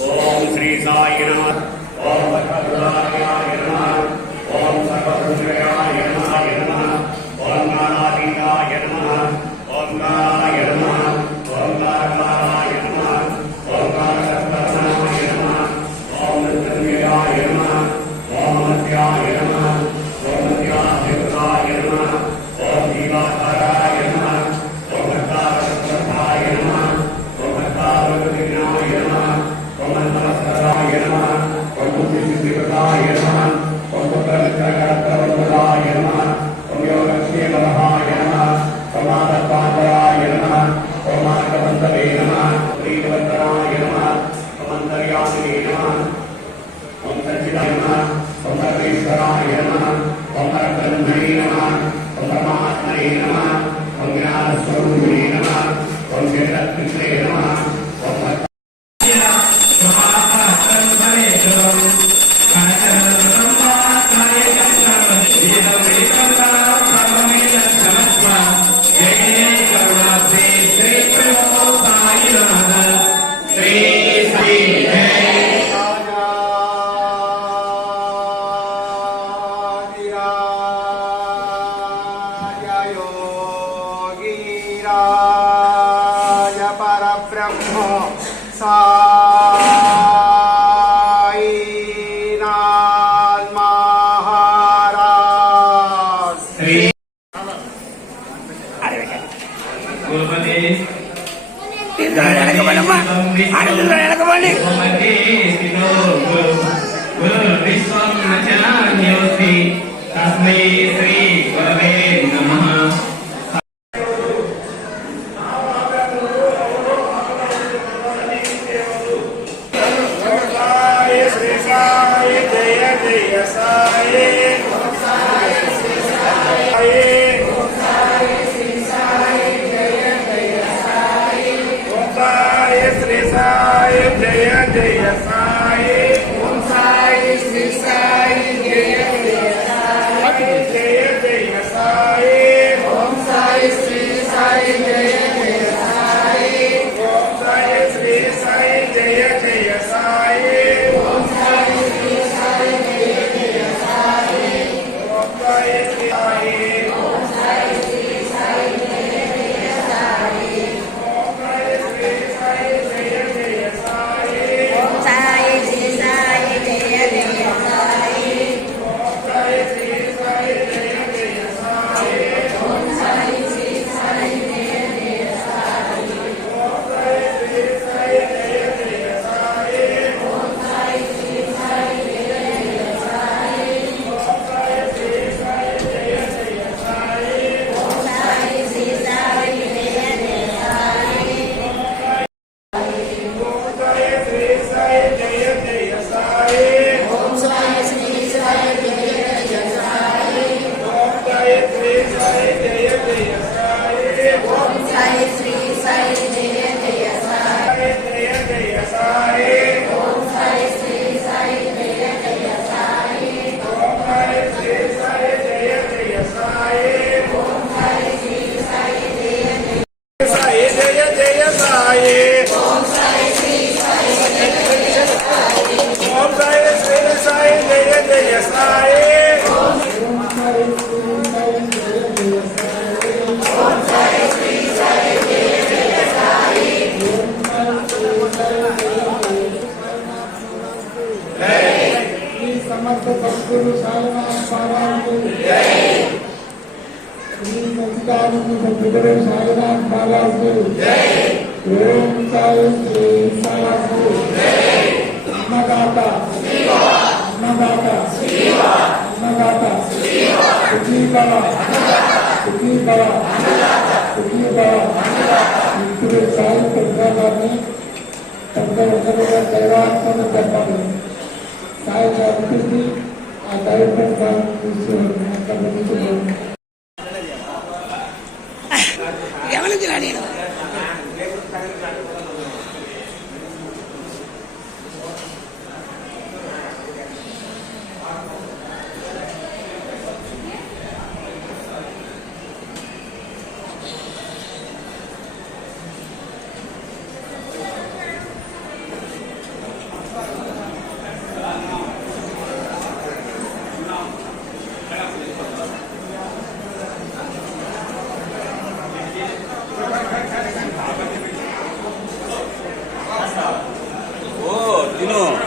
ओम श्री साई नमः। ओम सर्वभूताय नमः। ओम सर्वभूताय नमः। ओम कालातीताय नमः। ओम कालाय नमः। ओम कालाय नमः। ओम कालकर्तनाय नमः। ओम मृत्युंजयाय नमः। ओम मर्त्याय नमः। ओम मर्त्याधिपताय नमः। ओम जीवाधाराय नमः। ओम भक्ताय नमः। ओम भक्ताय नमः। ओम नमस्काराय नमः। ओम बुद्धिसिद्धिप्रदाय नमः। ओम पुत्रमित्रकर्तव्यप्रदाय नमः। ओम योगक्षेमरहाय नमः। ओम आदत्तान्तराय नमः। ओम मार्गबन्धवे नमः। प्रीतवन्दनाय नमः। ओम अन्तर्यामिने नमः। ओम सच्चिदाय नमः। ओम सर्वेश्वराय नमः। ओम परब्रह्मणे नमः। ओम परमात्मने नमः। ओम ज्ञानस्वरूपिणे नमः। ओम जगत्कृष्णे नमः। ओम तस्मै श्री गुरवे नमः। श्री साई जय जय साई। ओम साई श्री साई जय जय साई। ओम साई श्री साई जय जय साई। ओम साई श्री साई जय जय साई। जय जय साई। ओम साई श्री साई जय जय साई। ओम साई श्री साई जय जय साई। ओम साई श्री साई जय जय साई। ओम साई श्री साई। ओम साई श्री साई जय जय साई। ओम साई श्री साई जय जय साई। ओम साई श्री साई जय जय साई। ओम साई श्री साई जय जय साई। ओम साई श्री साई जय जय साई। ओम साई श्री साई जय जय साई। ओम साई श्री साई जय जय साई। ओम साई श्री साई जय जय साई। ओम साई श्री साई जय जय साई। ओम साई श्री साई जय जय साई। ओम साई श्री साई जय जय साई। ओम साई श्री साई जय जय साई। ओम साई श्री साई जय जय साई। जय जय साई। ओम साई श्री साई जय जय साई। ओम साई श्री साई जय जय साई। ओम साई श्री साई जय जय साई। जय जय साई। ओम साई श्री साई जय जय साई। ओम साई श्री साई जय जय साई। ओम साई श्री साई जय जय साई। श्री सच्चिदानंद सद्गुरु साईनाथ महाराज की ओम साई श्री साई अन्नदाता अन्नदाता अन्नदाता सुखी भव सुखी भव सुखी भव ఇప్పుడు సాయి ప్రజాన్ని తప్పనిసరిగా దైవాత్మను చెప్పాలి సాయి అనిపించి ఆ దైవం తీసుకుని గమనించిన నేను తిను